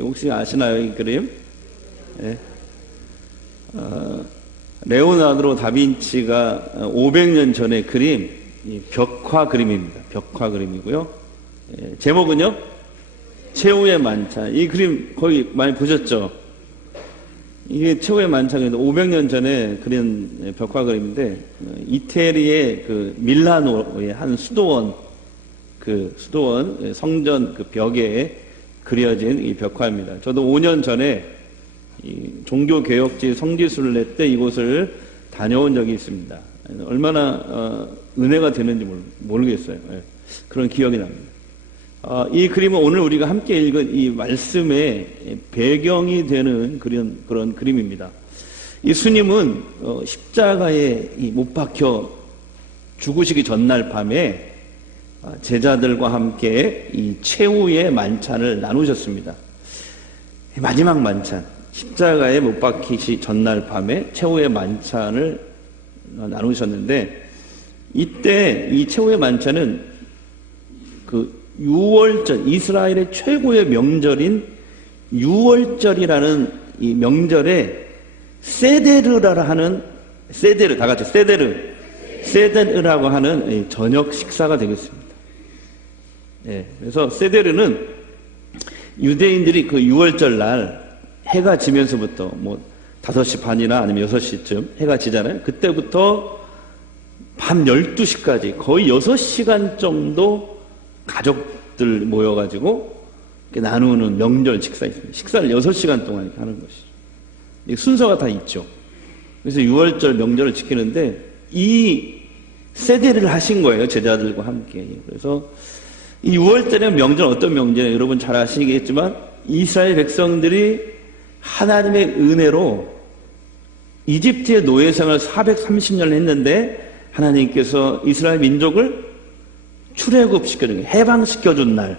혹시 아시나요, 이 그림? 예. 레오나르도 다빈치가 500년 전에 그린 이 벽화 그림입니다. 벽화 그림이고요. 예, 제목은요, 최후의 만찬. 이 그림 거의 많이 보셨죠? 이게 최후의 만찬인데 500년 전에 그린 벽화 그림인데, 이태리의 그 밀라노의 한 수도원 성전 그 벽에 그려진 이 벽화입니다. 저도 5년 전에 이 종교개혁지 성지순례 때 이곳을 다녀온 적이 있습니다. 얼마나 은혜가 되는지 모르겠어요. 예, 그런 기억이 납니다. 이 그림은 오늘 우리가 함께 읽은 이 말씀의 배경이 되는 그런 그림입니다. 이 스님은 십자가에 못 박혀 죽으시기 전날 밤에 제자들과 함께 이 최후의 만찬을 나누셨습니다. 마지막 만찬, 십자가에 못 박히시 전날 밤에 최후의 만찬을 나누셨는데, 이때 이 최후의 만찬은 그 유월절, 이스라엘의 최고의 명절인 유월절이라는 이 명절에 세데르라고 하는, 다 같이 세데르라고 하는 저녁 식사가 되겠습니다. 예, 그래서 세데르는 유대인들이 그 유월절 날 해가 지면서부터 5시 반이나 아니면 6시쯤 해가 지잖아요. 그때부터 밤 12시까지 거의 6시간 정도 가족들 모여가지고 나누는 명절 식사 있습니다. 식사를 6시간 동안 이렇게 하는 것이죠. 순서가 다 있죠. 그래서 유월절 명절을 지키는데 이 세대를 하신 거예요. 제자들과 함께. 그래서 이 유월절의 명절, 어떤 명절이에요? 여러분 잘 아시겠지만 이스라엘 백성들이 하나님의 은혜로 이집트의 노예생활을 430년을 했는데 하나님께서 이스라엘 민족을 출애굽시켜준, 해방시켜준 날,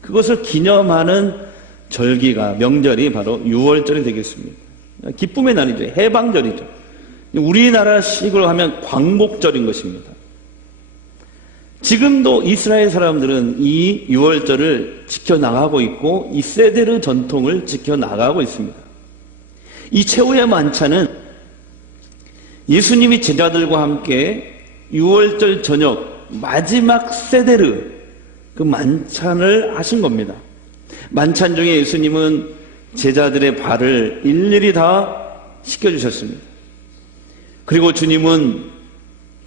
그것을 기념하는 절기가, 명절이 바로 유월절이 되겠습니다. 기쁨의 날이죠. 해방절이죠. 우리나라식으로 하면 광복절인 것입니다. 지금도 이스라엘 사람들은 이 유월절을 지켜나가고 있고 이 세데르 전통을 지켜나가고 있습니다. 이 최후의 만찬은 예수님이 제자들과 함께 유월절 저녁 마지막 세데르, 그 만찬을 하신 겁니다. 만찬 중에 예수님은 제자들의 발을 일일이 다 씻겨주셨습니다. 그리고 주님은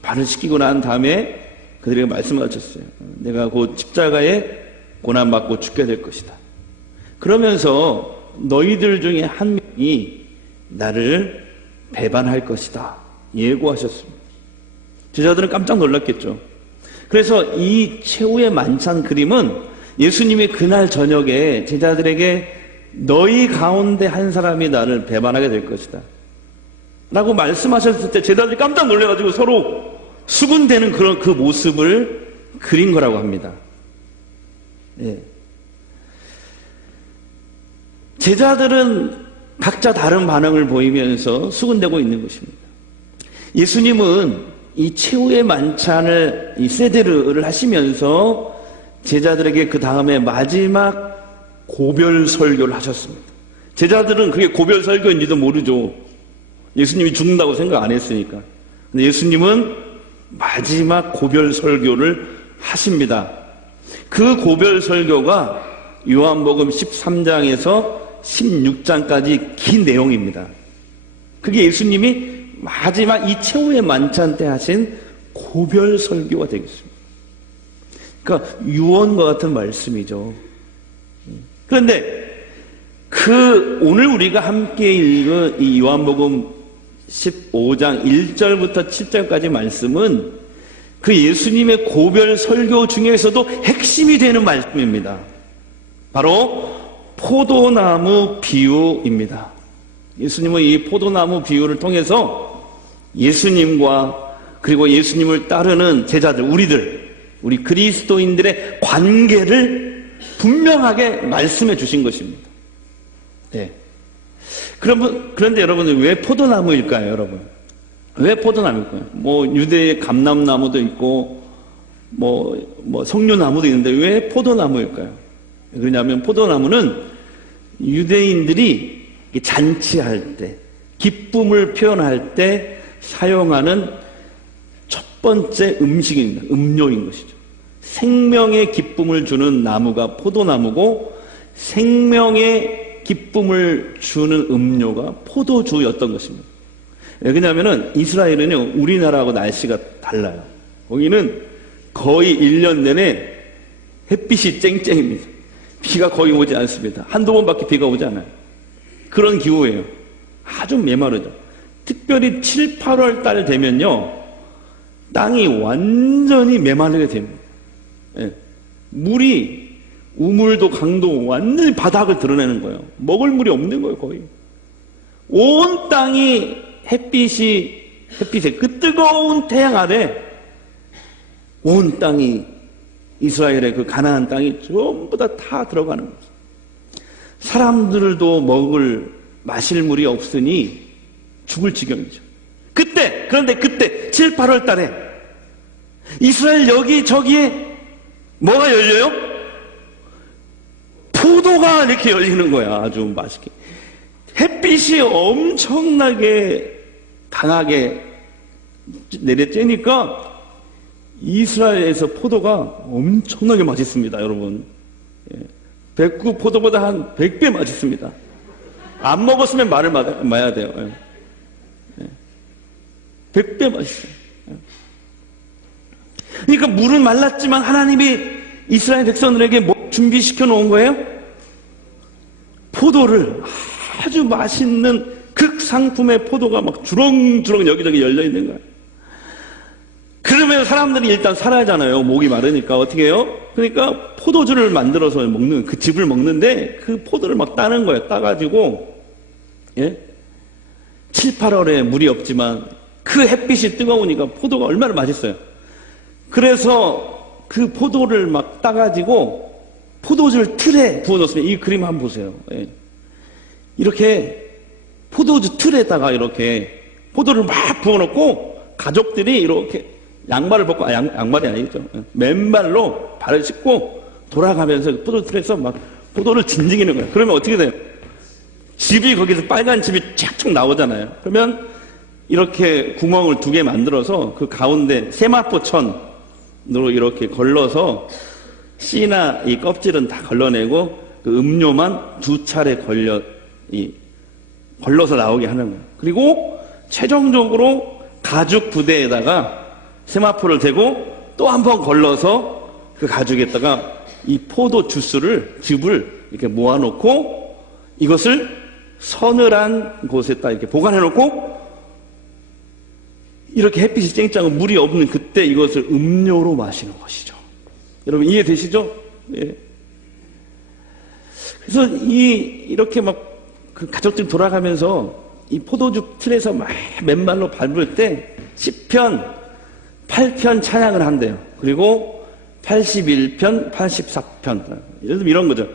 발을 씻기고 난 다음에 그들에게 말씀을 하셨어요. 내가 곧 십자가에 고난받고 죽게 될 것이다. 그러면서 너희들 중에 한 명이 나를 배반할 것이다 예고하셨습니다. 제자들은 깜짝 놀랐겠죠. 그래서 이 최후의 만찬 그림은 예수님이 그날 저녁에 제자들에게 너희 가운데 한 사람이 나를 배반하게 될 것이다 라고 말씀하셨을 때 제자들이 깜짝 놀라가지고 서로 수군대는 그런 그 모습을 그린 거라고 합니다. 예. 제자들은 각자 다른 반응을 보이면서 수군대고 있는 것입니다. 예수님은 이 최후의 만찬을, 이 세데르를 하시면서 제자들에게 그 다음에 마지막 고별 설교를 하셨습니다. 제자들은 그게 고별 설교인지도 모르죠. 예수님이 죽는다고 생각 안 했으니까. 근데 예수님은 마지막 고별 설교를 하십니다. 그 고별 설교가 요한복음 13장에서 16장까지 긴 내용입니다. 그게 예수님이 마지막 이 최후의 만찬 때 하신 고별 설교가 되겠습니다. 그러니까 유언과 같은 말씀이죠. 그런데 오늘 우리가 함께 읽은 이 요한복음 15장 1절부터 7절까지 말씀은 그 예수님의 고별 설교 중에서도 핵심이 되는 말씀입니다. 바로 포도나무 비유입니다. 예수님은 이 포도나무 비유를 통해서 예수님과 그리고 예수님을 따르는 제자들, 우리 그리스도인들의 관계를 분명하게 말씀해 주신 것입니다. 네. 그런데 여러분, 왜 포도나무일까요, 여러분? 왜 포도나무일까요? 유대의 감람나무도 있고, 석류나무도 있는데 왜 포도나무일까요? 그러냐면 포도나무는 유대인들이 잔치할 때, 기쁨을 표현할 때 사용하는 첫 번째 음식입니다. 음료인 것이죠. 생명의 기쁨을 주는 나무가 포도나무고 생명의 기쁨을 주는 음료가 포도주였던 것입니다. 왜냐하면 이스라엘은요, 우리나라하고 날씨가 달라요. 거기는 거의 1년 내내 햇빛이 쨍쨍입니다. 비가 거의 오지 않습니다. 한두 번밖에 비가 오지 않아요. 그런 기후예요. 아주 메마르죠. 특별히 7, 8월 달 되면요, 땅이 완전히 메마르게 됩니다. 예. 물이, 우물도 강도 완전히 바닥을 드러내는 거예요. 먹을 물이 없는 거예요, 거의. 온 땅이 햇빛에 그 뜨거운 태양 아래 온 땅이, 이스라엘의 그 가나안 땅이 전부 다 들어가는 거죠. 사람들도 마실 물이 없으니 죽을 지경이죠. 그런데 그때 7, 8월 달에 이스라엘 여기저기에 뭐가 열려요? 포도가 이렇게 열리는 거야. 아주 맛있게. 햇빛이 엄청나게 강하게 내려쬐니까 이스라엘에서 포도가 엄청나게 맛있습니다, 여러분. 백구 포도보다 한 100배 맛있습니다. 안 먹었으면 말을 마야 돼요. 100배 맛있어요. 그러니까 물은 말랐지만 하나님이 이스라엘 백성들에게 뭐 준비시켜 놓은 거예요? 포도를, 아주 맛있는 극상품의 포도가 막 주렁주렁 여기저기 열려 있는 거예요. 그러면 사람들이 일단 살아야잖아요. 목이 마르니까. 어떻게 해요? 그러니까 포도주를 만들어서 먹는, 그 즙을 먹는데 그 포도를 막 따는 거예요. 따가지고, 7, 8월에 물이 없지만 그 햇빛이 뜨거우니까 포도가 얼마나 맛있어요. 그래서 그 포도를 막 따가지고 포도주를 틀에 부어놓습니다. 이 그림 한번 보세요. 이렇게 포도주 틀에다가 이렇게 포도를 막 부어놓고 가족들이 이렇게 양말을 벗고, 양말이 아니죠. 맨발로 발을 씻고 돌아가면서 포도 틀에서 막 포도를 진지기는 거예요. 그러면 어떻게 돼요? 즙이 거기서 빨간 즙이 쫙쫙 나오잖아요. 그러면 이렇게 구멍을 2개 만들어서 그 가운데 세마포천으로 이렇게 걸러서 씨나 이 껍질은 다 걸러내고 그 음료만 2차례 걸러서 나오게 하는 거예요. 그리고 최종적으로 가죽 부대에다가 세마포를 대고 또 한 번 걸러서 그 가죽에다가 이 포도 주스를, 즙을 이렇게 모아놓고 이것을 서늘한 곳에다 이렇게 보관해놓고 이렇게 햇빛이 쨍쨍하고 물이 없는 그때 이것을 음료로 마시는 것이죠. 여러분 이해되시죠? 예. 그래서 이렇게 막 그 가족들 돌아가면서 이 포도주 틀에서 막 맨발로 밟을 때 시편 8편 찬양을 한대요. 그리고 81편, 84편. 이런 거죠.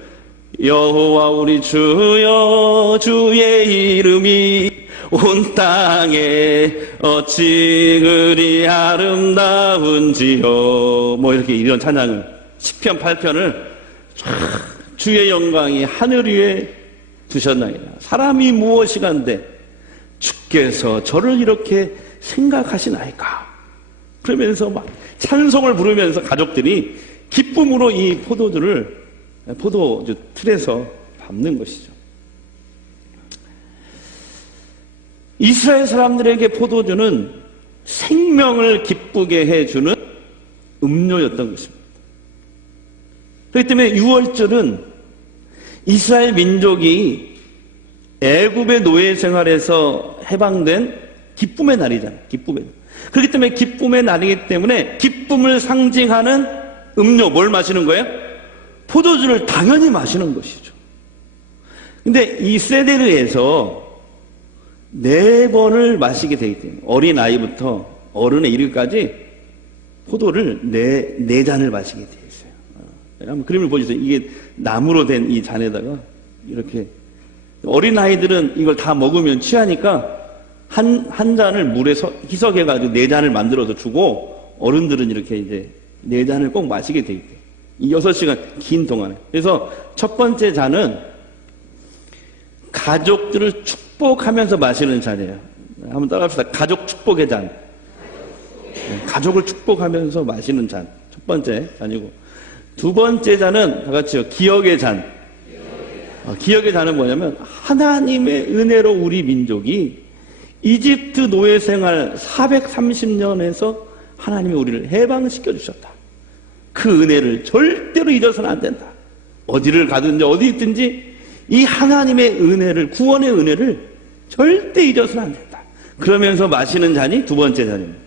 여호와 우리 주여, 주의 이름이 온 땅에 어찌 그리 아름다운지요. 뭐 이렇게 이런 찬양을, 시편 8편을 주의 영광이 하늘 위에 두셨나이다. 사람이 무엇이간데 주께서 저를 이렇게 생각하시나이까. 그러면서 막 찬송을 부르면서 가족들이 기쁨으로 이 포도주 틀에서 밟는 것이죠. 이스라엘 사람들에게 포도주는 생명을 기쁘게 해주는 음료였던 것입니다. 그렇기 때문에 6월절은 이스라엘 민족이 애굽의 노예 생활에서 해방된 기쁨의 날이잖아요. 기쁨의 날. 그렇기 때문에 기쁨의 날이기 때문에 기쁨을 상징하는 음료, 뭘 마시는 거예요? 포도주를 당연히 마시는 것이죠. 근데 이 세데르에서 4번을 마시게 되기 때문에 어린아이부터 어른에 이르기까지 포도를 4잔을 마시게 되어 있어요. 한번 그림을 보여주세요. 이게 나무로 된 이 잔에다가 이렇게, 어린아이들은 이걸 다 먹으면 취하니까 한 잔을 물에 희석해가지고 4잔을 만들어서 주고, 어른들은 이렇게 이제 4잔을 꼭 마시게 돼 있대요. 이 6시간 긴 동안에. 그래서 첫 번째 잔은 가족들을 축복하면서 마시는 잔이에요. 한번 따라합시다. 가족 축복의 잔. 가족을 축복하면서 마시는 잔. 첫 번째 잔이고, 두 번째 잔은 다 같이요. 기억의 잔. 기억의 잔은 뭐냐면 하나님의 은혜로 우리 민족이 이집트 노예 생활 430년에서 하나님이 우리를 해방시켜 주셨다. 그 은혜를 절대로 잊어서는 안 된다. 어디를 가든지 어디 있든지 이 하나님의 은혜를, 구원의 은혜를 절대 잊어서는 안 된다. 그러면서 마시는 잔이 두 번째 잔입니다.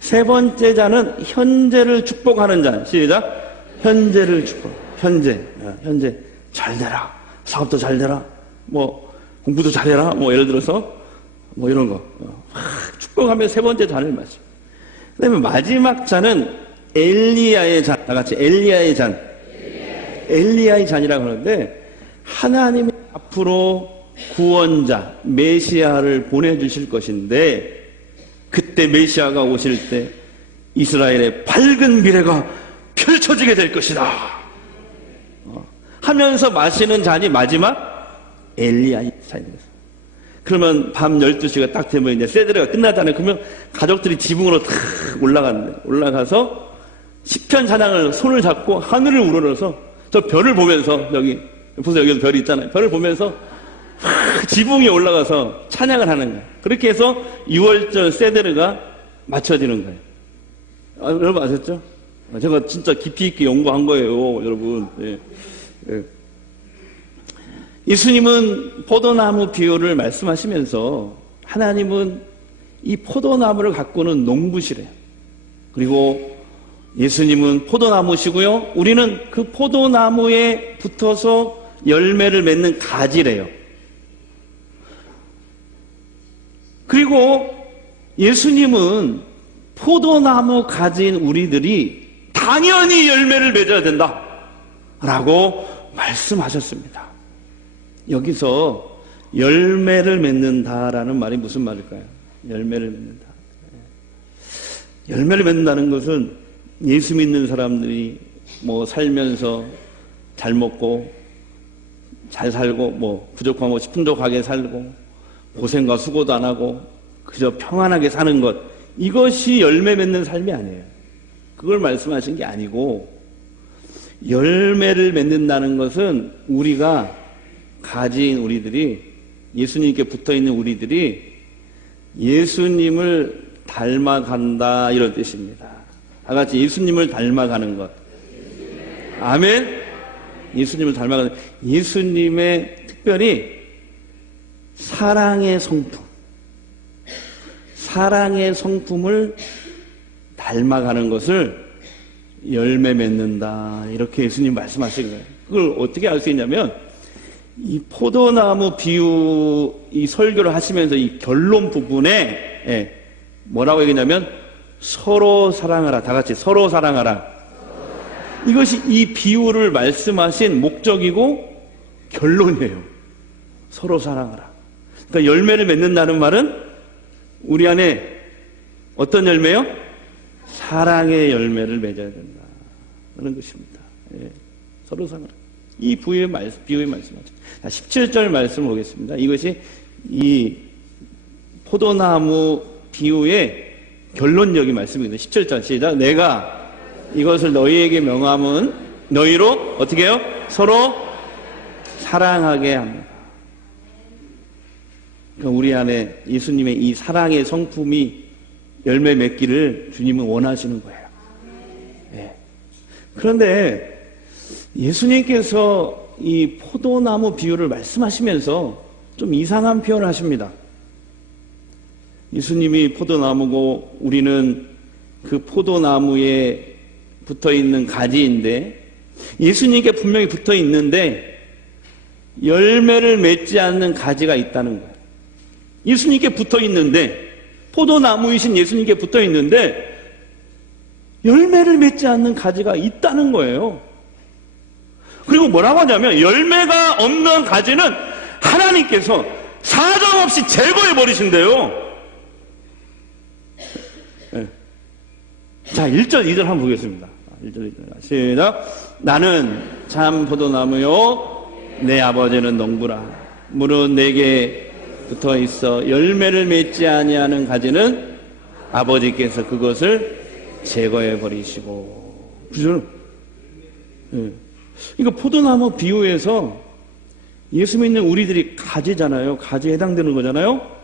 세 번째 잔은 현재를 축복하는 잔. 시작. 현재를 축복. 현재 잘 되라. 사업도 잘 되라. 뭐 공부도 잘해라. 뭐 예를 들어서 뭐 이런 거 축복하며 세 번째 잔을 마십니다. 그다음에 마지막 잔은 엘리야의 잔. 다 같이 엘리야의 잔. 엘리야의 잔이라고 하는데 하나님이 앞으로 구원자 메시아를 보내주실 것인데 그때 메시아가 오실 때 이스라엘의 밝은 미래가 펼쳐지게 될 것이다 하면서 마시는 잔이 마지막 엘리야의 잔입니다. 그러면 밤 12시가 딱 되면 이제 세드레가 끝나잖아요. 그러면 가족들이 지붕으로 탁 올라가는데 올라가서 시편 찬양을 손을 잡고 하늘을 우러러서 저 별을 보면서 여기 보세요. 여기도 별이 있잖아요. 별을 보면서 지붕에 올라가서 찬양을 하는 거예요. 그렇게 해서 6월절 세데르가 맞춰지는 거예요. 여러분 아셨죠? 제가 진짜 깊이 있게 연구한 거예요, 여러분. 예. 예. 예수님은 포도나무 비유를 말씀하시면서 하나님은 이 포도나무를 가꾸는 농부시래요. 그리고 예수님은 포도나무시고요. 우리는 그 포도나무에 붙어서 열매를 맺는 가지래요. 그리고 예수님은 포도나무 가진 우리들이 당연히 열매를 맺어야 된다 라고 말씀하셨습니다. 여기서 열매를 맺는다라는 말이 무슨 말일까요? 열매를 맺는다. 열매를 맺는다는 것은 예수 믿는 사람들이 뭐 살면서 잘 먹고 잘 살고 뭐 부족한 거 풍족하게 살고 고생과 수고도 안 하고 그저 평안하게 사는 것, 이것이 열매 맺는 삶이 아니에요. 그걸 말씀하신 게 아니고 열매를 맺는다는 것은 우리가 가진 우리들이, 예수님께 붙어있는 우리들이 예수님을 닮아간다 이런 뜻입니다. 다 같이 예수님을 닮아가는 것. 아멘. 예수님을 닮아가는, 예수님의 특별히 사랑의 성품, 사랑의 성품을 닮아가는 것을 열매 맺는다 이렇게 예수님 말씀하신 거예요. 그걸 어떻게 알 수 있냐면 이 포도나무 비유 이 설교를 하시면서 이 결론 부분에 뭐라고 얘기냐면 서로 사랑하라. 다 같이 서로 사랑하라. 이것이 이 비유를 말씀하신 목적이고 결론이에요. 서로 사랑하라. 그러니까 열매를 맺는다는 말은 우리 안에 어떤 열매요? 사랑의 열매를 맺어야 된다. 그런 것입니다. 예. 서로 사랑하라. 이 비유의 말씀하죠. 17절 말씀을 보겠습니다. 이것이 이 포도나무 비유의 결론적인 말씀입니다. 17절 시작. 내가 이것을 너희에게 명함은 너희로 어떻게 해요? 서로 사랑하게 합니다. 그러니까 우리 안에 예수님의 이 사랑의 성품이 열매 맺기를 주님은 원하시는 거예요. 네. 그런데 예수님께서 이 포도나무 비유를 말씀하시면서 좀 이상한 표현을 하십니다. 예수님이 포도나무고 우리는 그 포도나무에 붙어있는 가지인데 예수님께 분명히 붙어있는데 열매를 맺지 않는 가지가 있다는 거예요. 예수님께 붙어있는데, 포도나무이신 예수님께 붙어있는데 열매를 맺지 않는 가지가 있다는 거예요. 그리고 뭐라고 하냐면 열매가 없는 가지는 하나님께서 사정없이 제거해 버리신대요. 네. 자, 1절 2절 한번 보겠습니다. 1절 2절 시작. 나는 참 포도나무요 내 아버지는 농부라. 무릇 내게 붙어 있어 열매를 맺지 아니하는 가지는 아버지께서 그것을 제거해 버리시고. 그죠? 예. 이거 포도나무 비유에서 예수 믿는 우리들이 가지잖아요. 가지에 해당되는 거잖아요.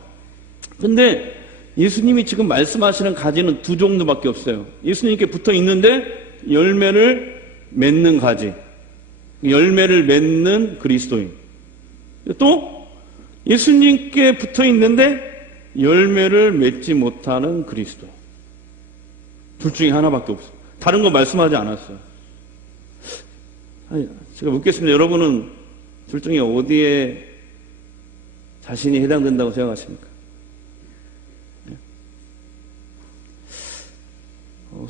근데 예수님이 지금 말씀하시는 가지는 두 종류밖에 없어요. 예수님께 붙어 있는데 열매를 맺는 가지, 열매를 맺는 그리스도인. 또 예수님께 붙어 있는데 열매를 맺지 못하는 그리스도. 둘 중에 하나밖에 없어요. 다른 거 말씀하지 않았어요. 아니, 제가 묻겠습니다. 여러분은 둘 중에 어디에 자신이 해당된다고 생각하십니까?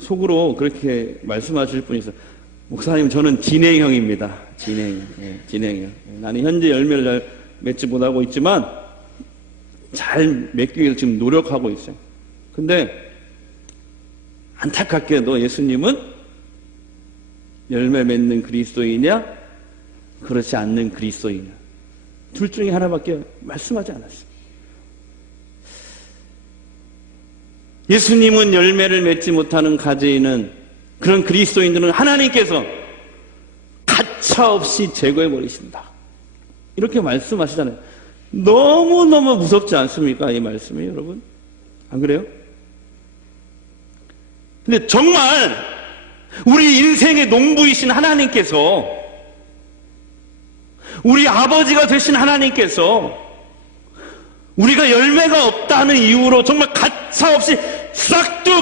속으로 그렇게 말씀하실 분이 있어요. 목사님, 저는 진행형입니다. 진행형. 나는 현재 열매를 잘 맺지 못하고 있지만 잘 맺기 위해서 지금 노력하고 있어요. 근데 안타깝게도 예수님은 열매 맺는 그리스도이냐 그렇지 않는 그리스도이냐, 둘 중에 하나밖에 말씀하지 않았어요. 예수님은 열매를 맺지 못하는 가지는 그런 그리스도인들은 하나님께서 가차없이 제거해 버리신다, 이렇게 말씀하시잖아요. 너무너무 무섭지 않습니까? 이 말씀이, 여러분? 안 그래요? 근데 정말 우리 인생의 농부이신 하나님께서, 우리 아버지가 되신 하나님께서 우리가 열매가 없다는 이유로 정말 가차없이 싹둑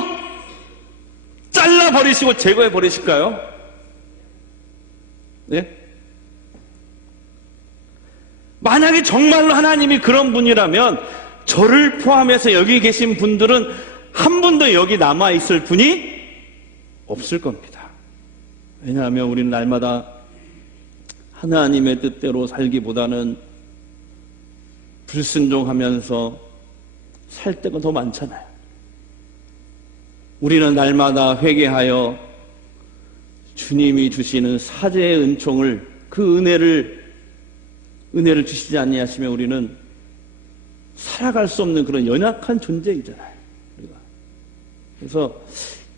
잘라버리시고 제거해버리실까요? 네? 만약에 정말로 하나님이 그런 분이라면 저를 포함해서 여기 계신 분들은 한 분도 여기 남아있을 분이 없을 겁니다. 왜냐하면 우리는 날마다 하나님의 뜻대로 살기보다는 불순종하면서 살 때가 더 많잖아요. 우리는 날마다 회개하여 주님이 주시는 사죄의 은총을, 그 은혜를 주시지 아니하시면 우리는 살아갈 수 없는 그런 연약한 존재이잖아요. 우리가. 그래서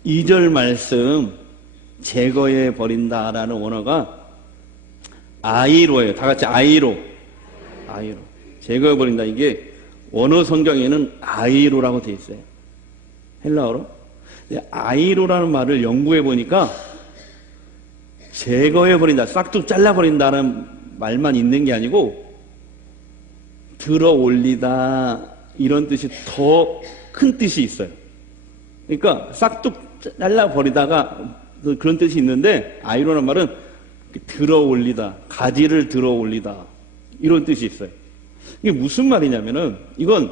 2절 말씀, 제거해 버린다라는 원어가 아이로예요. 다 같이 아이로. 제거해 버린다. 이게 원어 성경에는 아이로라고 되어 있어요. 헬라어로. 아이로라는 말을 연구해 보니까 제거해 버린다, 싹둑 잘라 버린다는 말만 있는 게 아니고 들어 올리다, 이런 뜻이 더 큰 뜻이 있어요. 그러니까 싹둑 잘라 버리다가 그런 뜻이 있는데, 아이로라는 말은 들어 올리다, 가지를 들어 올리다, 이런 뜻이 있어요. 이게 무슨 말이냐면은, 이건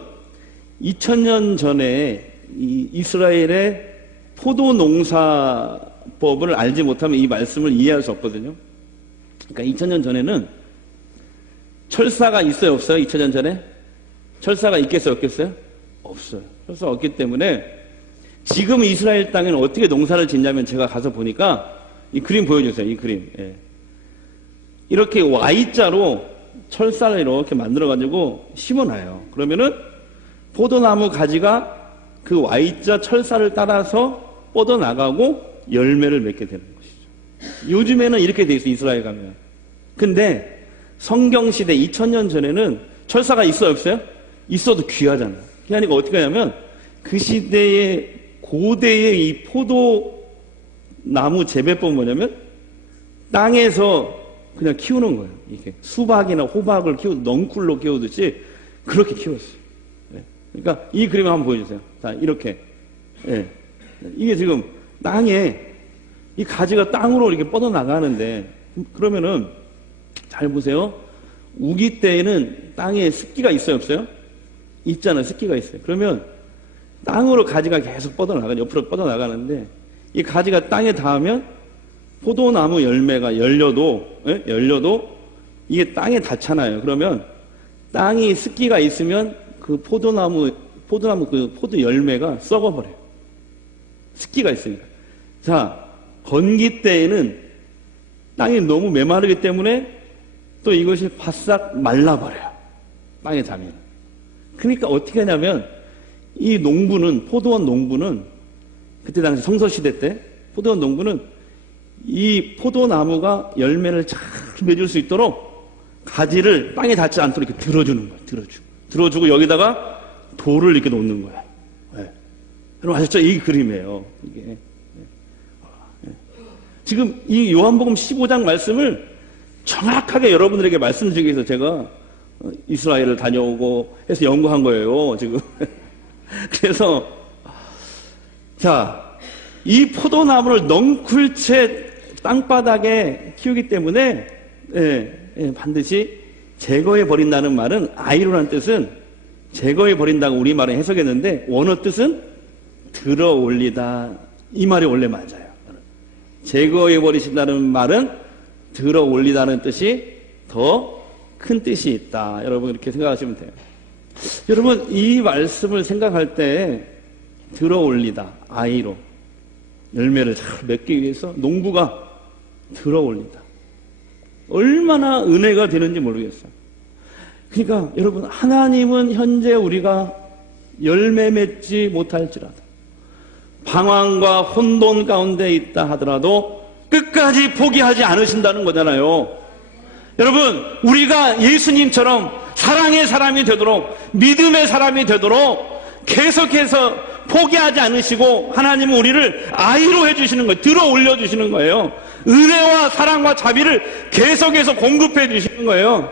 2000년 전에 이 이스라엘의 포도 농사법을 알지 못하면 이 말씀을 이해할 수 없거든요. 그러니까 2000년 전에는 철사가 있어요, 없어요? 2000년 전에? 철사가 있겠어요, 없겠어요? 없어요. 철사가 없기 때문에 지금 이스라엘 땅에는 어떻게 농사를 짓냐면, 제가 가서 보니까 이 그림 보여주세요. 이 그림. 예. 이렇게 Y자로 철사를 이렇게 만들어가지고 심어놔요. 그러면은 포도나무 가지가 그 Y자 철사를 따라서 뻗어나가고 열매를 맺게 되는 것이죠. 요즘에는 이렇게 돼 있어요, 이스라엘 가면. 근데 성경시대 2000년 전에는 철사가 있어요, 없어요? 있어도 귀하잖아요. 귀하니까 어떻게 하냐면, 그 시대의 고대의 이 포도나무 재배법은 뭐냐면, 땅에서 그냥 키우는 거예요. 이게 수박이나 호박을 넝쿨로 키우듯이 그렇게 키웠어요. 네. 그러니까 이 그림을 한번 보여주세요. 자, 이렇게. 네. 이게 지금 땅에, 이 가지가 땅으로 이렇게 뻗어나가는데, 그러면은 잘 보세요. 우기 때에는 땅에 습기가 있어요, 없어요? 있잖아요. 습기가 있어요. 그러면 땅으로 가지가 계속 뻗어나가요. 옆으로 뻗어나가는데, 이 가지가 땅에 닿으면 포도나무 열매가 열려도 이게 땅에 닿잖아요. 그러면 땅이 습기가 있으면 그 포도나무 그 포도 열매가 썩어버려요. 습기가 있으니까. 자, 건기 때에는 땅이 너무 메마르기 때문에 또 이것이 바싹 말라버려요. 빵의 자매는. 그러니까 어떻게 하냐면 이 농부는, 포도원 농부는 그때 당시 성서시대 때 포도원 농부는 이 포도나무가 열매를 잘 맺을 수 있도록 가지를 빵에 닿지 않도록 이렇게 들어주는 거예요. 들어주고 여기다가 돌을 이렇게 놓는 거예요. 네. 여러분 아셨죠? 이 그림이에요. 이게. 네. 지금 이 요한복음 15장 말씀을 정확하게 여러분들에게 말씀드리기 위해서 제가 이스라엘을 다녀오고 해서 연구한 거예요, 지금. 그래서, 자, 이 포도나무를 넝쿨채 땅바닥에 키우기 때문에, 반드시 제거해 버린다는 말은, 아이로라는 뜻은 제거해 버린다고 우리말에 해석했는데, 원어 뜻은 들어 올리다. 이 말이 원래 맞아요. 제거해 버리신다는 말은 들어 올리다는 뜻이 더 큰 뜻이 있다. 여러분 이렇게 생각하시면 돼요. 여러분 이 말씀을 생각할 때 들어 올리다, 아이로 열매를 잘 맺기 위해서 농부가 들어 올린다. 얼마나 은혜가 되는지 모르겠어요. 그러니까 여러분 하나님은 현재 우리가 열매 맺지 못할지라도 방황과 혼돈 가운데 있다 하더라도 끝까지 포기하지 않으신다는 거잖아요. 여러분 우리가 예수님처럼 사랑의 사람이 되도록 믿음의 사람이 되도록 계속해서 포기하지 않으시고 하나님은 우리를 아이로 해주시는 거예요. 들어 올려주시는 거예요. 은혜와 사랑과 자비를 계속해서 공급해 주시는 거예요.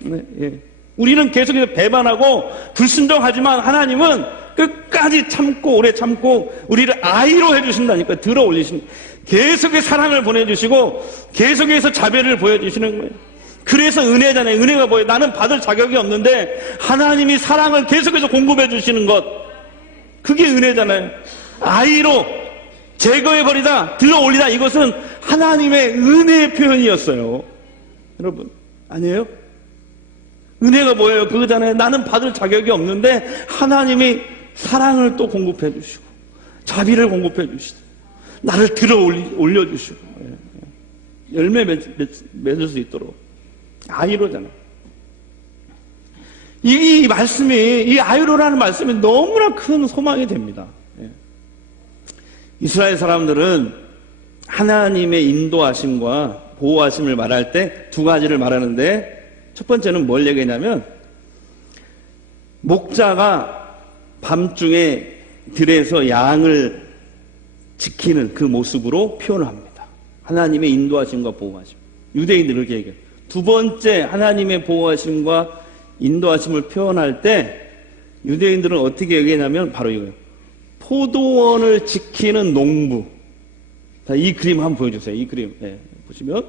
네, 예. 우리는 계속해서 배반하고 불순종하지만 하나님은 끝까지 참고 오래 참고 우리를 아이로 해주신다니까. 들어 올리시는 거예요. 계속해서 사랑을 보내주시고 계속해서 자비를 보여주시는 거예요. 그래서 은혜잖아요. 은혜가 뭐예요? 나는 받을 자격이 없는데 하나님이 사랑을 계속해서 공급해 주시는 것, 그게 은혜잖아요. 아이로 제거해버리다, 들어올리다, 이것은 하나님의 은혜의 표현이었어요. 여러분 아니에요? 은혜가 뭐예요? 그거잖아요. 나는 받을 자격이 없는데 하나님이 사랑을 또 공급해 주시고 자비를 공급해 주시고 나를 들어 올려주시고 열매 맺을 수 있도록 아이로잖아요. 이 말씀이, 이 아이로라는 말씀이 너무나 큰 소망이 됩니다. 이스라엘 사람들은 하나님의 인도하심과 보호하심을 말할 때 두 가지를 말하는데, 첫 번째는 뭘 얘기하냐면 목자가 밤중에 들에서 양을 지키는 그 모습으로 표현을 합니다. 하나님의 인도하심과 보호하심. 유대인들은 그렇게 얘기해요. 두 번째 하나님의 보호하심과 인도하심을 표현할 때 유대인들은 어떻게 얘기하냐면 바로 이거예요. 포도원을 지키는 농부. 자, 이 그림 한번 보여주세요. 이 그림 보시면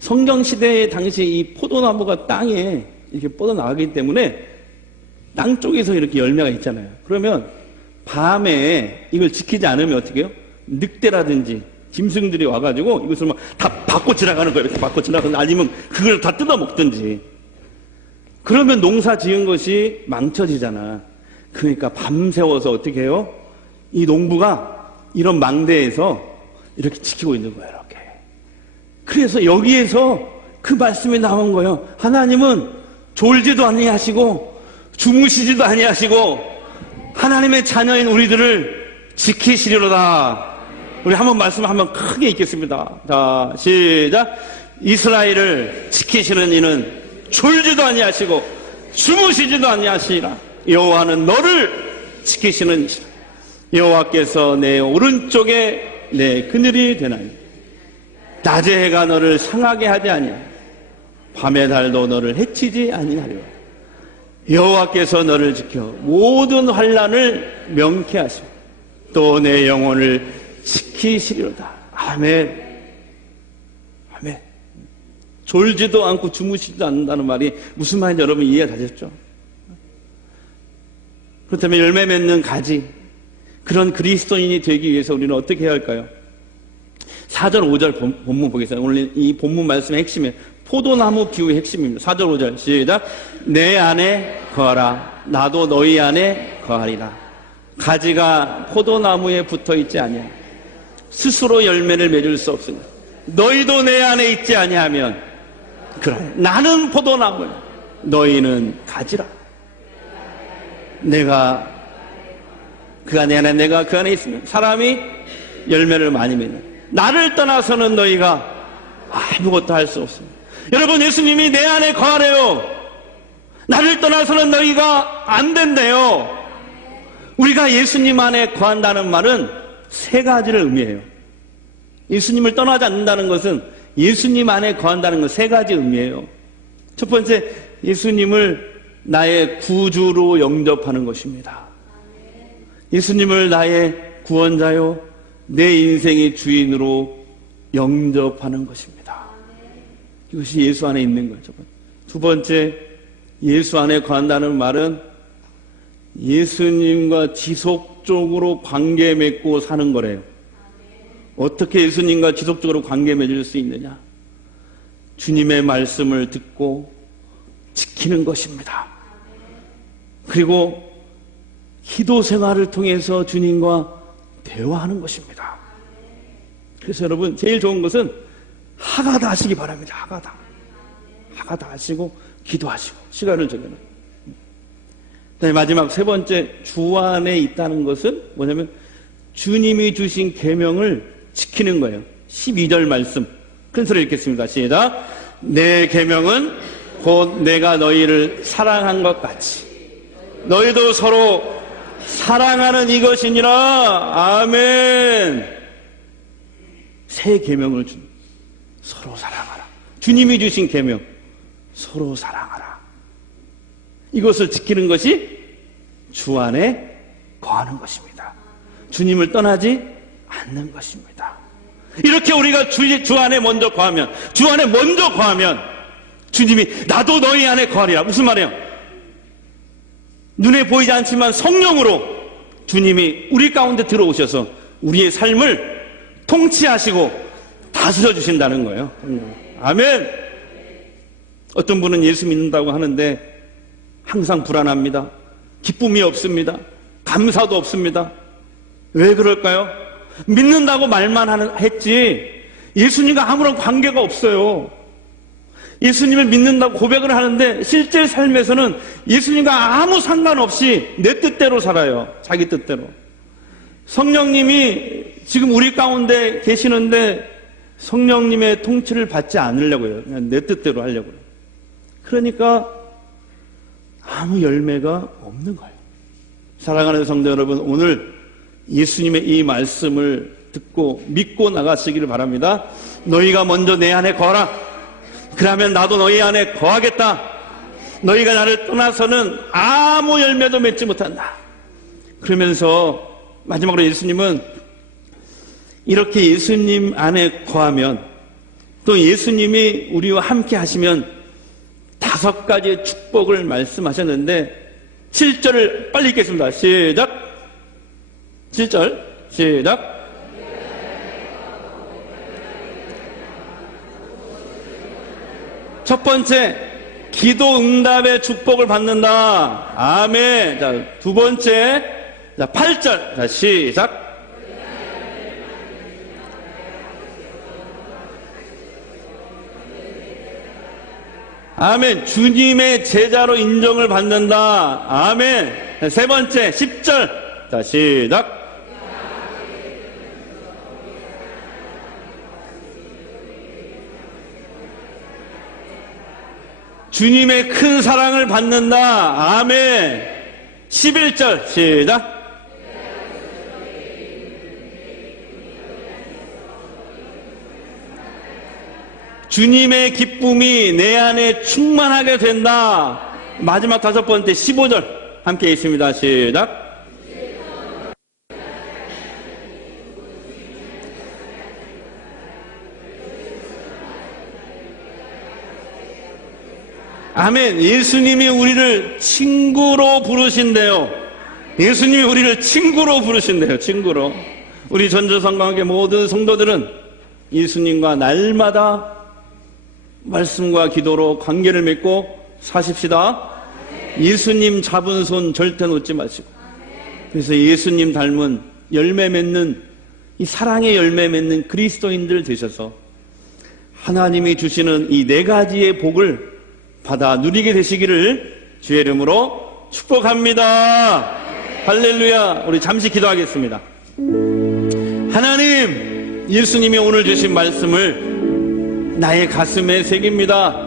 성경시대에 당시 이 포도나무가 땅에 이렇게 뻗어나가기 때문에 땅 쪽에서 이렇게 열매가 있잖아요. 그러면 밤에 이걸 지키지 않으면 어떻게 해요? 늑대라든지 짐승들이 와가지고 이것을 막 다 받고 지나가는 거예요. 이렇게 받고 지나가는, 아니면 그걸 다 뜯어먹든지. 그러면 농사 지은 것이 망쳐지잖아. 그러니까 밤새워서 어떻게 해요? 이 농부가 이런 망대에서 이렇게 지키고 있는 거예요. 이렇게. 그래서 여기에서 그 말씀이 나온 거예요. 하나님은 졸지도 아니하시고 주무시지도 아니하시고 하나님의 자녀인 우리들을 지키시리로다. 우리 한번 말씀 한번 크게 읽겠습니다. 자, 시작. 이스라엘을 지키시는 이는 졸지도 아니하시고 주무시지도 아니하시리라. 여호와는 너를 지키시는 이시라. 여호와께서 내 오른쪽에 내 그늘이 되나니 낮의 해가 너를 상하게 하지 아니하며 밤의 달도 너를 해치지 아니하리라. 여호와께서 너를 지켜 모든 환난을 명쾌하시고 또 내 영혼을 지키시리로다. 아멘. 아멘. 졸지도 않고 주무시지도 않는다는 말이 무슨 말인지 여러분 이해하셨죠? 그렇다면 열매 맺는 가지, 그런 그리스도인이 되기 위해서 우리는 어떻게 해야 할까요? 4절 5절 본문 보겠습니다. 오늘 이 본문 말씀의 핵심이에요. 포도나무 비유의 핵심입니다. 4절 5절 시작. 내 안에 거하라. 나도 너희 안에 거하리라. 가지가 포도나무에 붙어있지 아니하며 스스로 열매를 맺을 수 없으니 너희도 내 안에 있지 아니하면 그래 나는 포도나무야. 너희는 가지라. 내가 그 안에 내가 그 안에 있으면 사람이 열매를 많이 맺는, 나를 떠나서는 너희가 아무것도 할 수 없습니다. 여러분, 예수님이 내 안에 거하래요. 나를 떠나서는 너희가 안 된대요. 우리가 예수님 안에 거한다는 말은 세 가지를 의미해요. 예수님을 떠나지 않는다는 것은 예수님 안에 거한다는 건 세 가지 의미예요. 첫 번째, 예수님을 나의 구주로 영접하는 것입니다. 예수님을 나의 구원자요, 내 인생의 주인으로 영접하는 것입니다. 이것이 예수 안에 있는 거죠. 두 번째, 예수 안에 거한다는 말은 예수님과 지속적으로 관계 맺고 사는 거래요. 어떻게 예수님과 지속적으로 관계 맺을 수 있느냐? 주님의 말씀을 듣고 지키는 것입니다. 그리고 기도 생활을 통해서 주님과 대화하는 것입니다. 그래서 여러분, 제일 좋은 것은 하가다 하시기 바랍니다. 하가다 하시고 기도하시고 시간을 정해놓은. 마지막 세 번째, 주 안에 있다는 것은 뭐냐면 주님이 주신 계명을 지키는 거예요. 12절 말씀 큰 소리 읽겠습니다. 시작. 내 계명은 곧 내가 너희를 사랑한 것 같이 너희도 서로 사랑하는 이것이니라. 아멘. 새 계명을 준, 서로 사랑하라. 주님이 주신 계명, 서로 사랑하라. 이것을 지키는 것이 주 안에 거하는 것입니다. 주님을 떠나지 않는 것입니다. 이렇게 우리가 주 안에 먼저 거하면, 주 안에 먼저 거하면 주님이 나도 너희 안에 거하리라. 무슨 말이에요? 눈에 보이지 않지만 성령으로 주님이 우리 가운데 들어오셔서 우리의 삶을 통치하시고 다스려 주신다는 거예요. 아멘. 어떤 분은 예수 믿는다고 하는데 항상 불안합니다. 기쁨이 없습니다. 감사도 없습니다. 왜 그럴까요? 믿는다고 말만 했지 예수님과 아무런 관계가 없어요. 예수님을 믿는다고 고백을 하는데 실제 삶에서는 예수님과 아무 상관없이 내 뜻대로 살아요. 자기 뜻대로. 성령님이 지금 우리 가운데 계시는데 성령님의 통치를 받지 않으려고요. 그냥 내 뜻대로 하려고요. 그러니까 아무 열매가 없는 거예요. 사랑하는 성도 여러분, 오늘 예수님의 이 말씀을 듣고 믿고 나가시기를 바랍니다. 너희가 먼저 내 안에 거하라. 그러면 나도 너희 안에 거하겠다. 너희가 나를 떠나서는 아무 열매도 맺지 못한다. 그러면서 마지막으로 예수님은 이렇게 예수님 안에 거하면, 또 예수님이 우리와 함께 하시면 5가지의 축복을 말씀하셨는데 7절을 빨리 읽겠습니다. 시작. 7절 시작. 첫 번째, 기도 응답의 축복을 받는다. 아멘. 자, 두 번째, 자, 8절. 자, 시작. 아멘. 주님의 제자로 인정을 받는다. 아멘. 자, 세 번째, 10절. 자, 시작. 주님의 큰 사랑을 받는다. 아멘. 11절 시작. 주님의 기쁨이 내 안에 충만하게 된다. 마지막 5번째 15절 함께 있습니다. 시작. 아멘. 예수님이 우리를 친구로 부르신대요. 예수님이 우리를 친구로 부르신대요. 친구로. 우리 전도성강교회 모든 성도들은 예수님과 날마다 말씀과 기도로 관계를 맺고 사십시다. 예수님 잡은 손 절대 놓지 마시고, 그래서 예수님 닮은 열매 맺는, 이 사랑의 열매 맺는 그리스도인들 되셔서 하나님이 주시는 이 4가지의 복을 받아 누리게 되시기를 주의 이름으로 축복합니다. 할렐루야. 우리 잠시 기도하겠습니다. 하나님, 예수님이 오늘 주신 말씀을 나의 가슴에 새깁니다.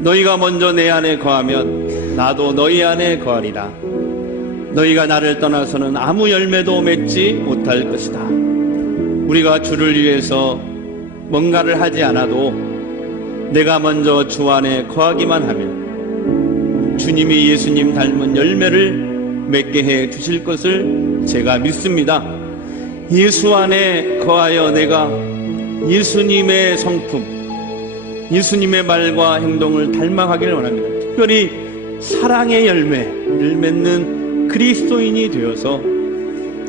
너희가 먼저 내 안에 거하면 나도 너희 안에 거하리라. 너희가 나를 떠나서는 아무 열매도 맺지 못할 것이다. 우리가 주를 위해서 뭔가를 하지 않아도 내가 먼저 주 안에 거하기만 하면 주님이 예수님 닮은 열매를 맺게 해 주실 것을 제가 믿습니다. 예수 안에 거하여 내가 예수님의 성품, 예수님의 말과 행동을 닮아가기를 원합니다. 특별히 사랑의 열매를 맺는 그리스도인이 되어서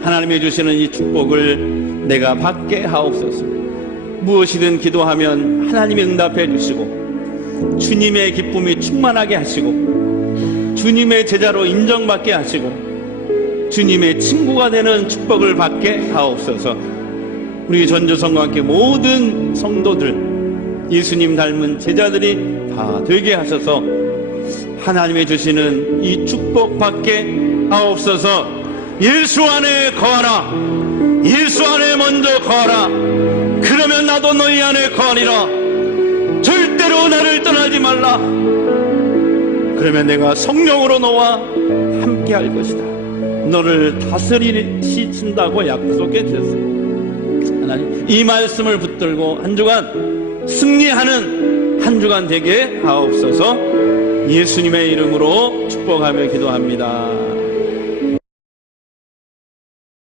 하나님이 주시는 이 축복을 내가 받게 하옵소서. 무엇이든 기도하면 하나님이 응답해 주시고 주님의 기쁨이 충만하게 하시고 주님의 제자로 인정받게 하시고 주님의 친구가 되는 축복을 받게 하옵소서. 우리 전조성과 함께 모든 성도들 예수님 닮은 제자들이 다 되게 하셔서 하나님이 주시는 이 축복 받게 하옵소서. 예수 안에 거하라. 예수 안에 먼저 거하라. 그러면 나도 너희 안에 거하리라. 절대로 나를 떠나지 말라. 그러면 내가 성령으로 너와 함께 할 것이다. 너를 다스리신다고 약속해 주셨습니다. 하나님, 이 말씀을 붙들고 한 주간 승리하는 한 주간 되게 하옵소서. 예수님의 이름으로 축복하며 기도합니다.